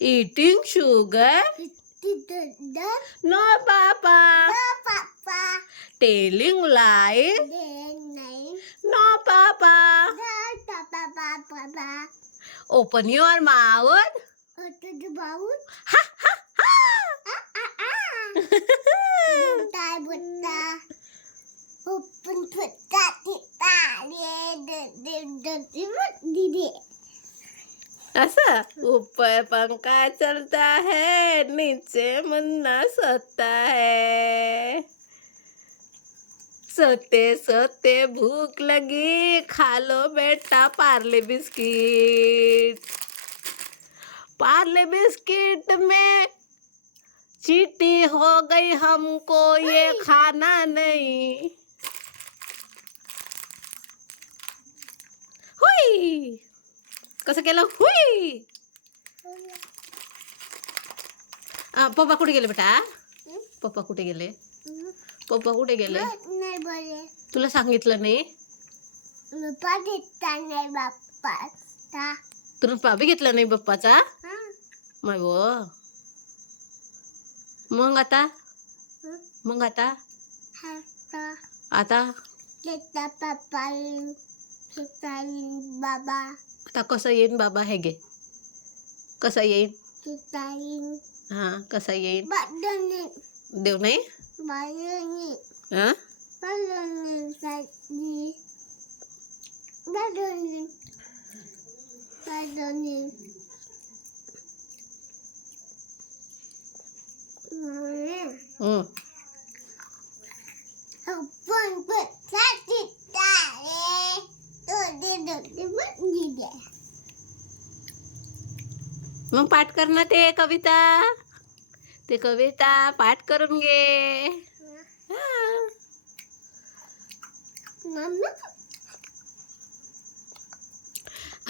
Eating sugar? No, Papa. Telling lies? No, Papa. Open your mouth. Ha ha ha. ऐसा ऊपर पंखा चलता है, नीचे मुन्ना सोता है। सोते सोते भूख लगी, खा लो बेटा पार्ले बिस्किट। पार्ले बिस्किट में चींटी हो गई, हमको ये खाना नहीं। हुई कसं केलं? हुई. पप्पा कुठे गेले बेटा? पप्पा कुठे गेले? पप्पा कुठे गेले? तुला सांगितलं नाही? तुला पापी घेतला नाही बाप्पाचा? माय वो. मग आता आता बाबा आता कसं येईन बाबा? हे घे. कसा येईन? हा कसा येईन? देव नाही? हा मग पाठ कर ना ते कविता. ते कविता पाठ करून घे.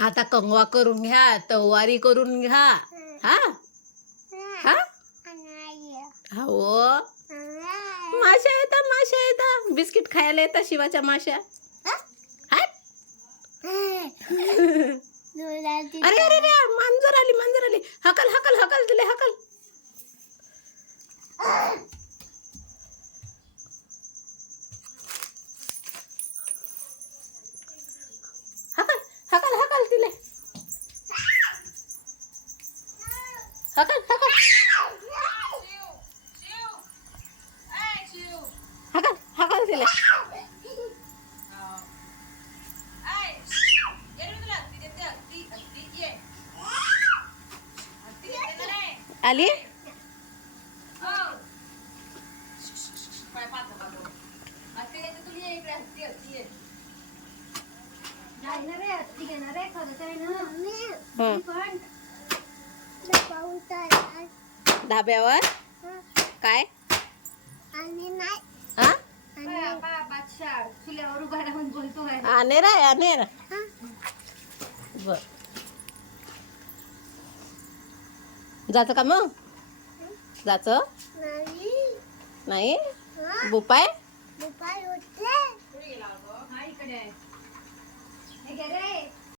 आता कंगवा करून घ्या, तवारी करून घ्या. हा हा हो. माशा येतात बिस्किट खायला येतात शिवाच्या माशा. अरे अरे अरे मांजर आली. हकल दिले हकल. हकल दिले. हकल दिले. आली. धाब्यावर काय? आनेर बर. जायचं का मग? जायचं नाही. बुपाय होते.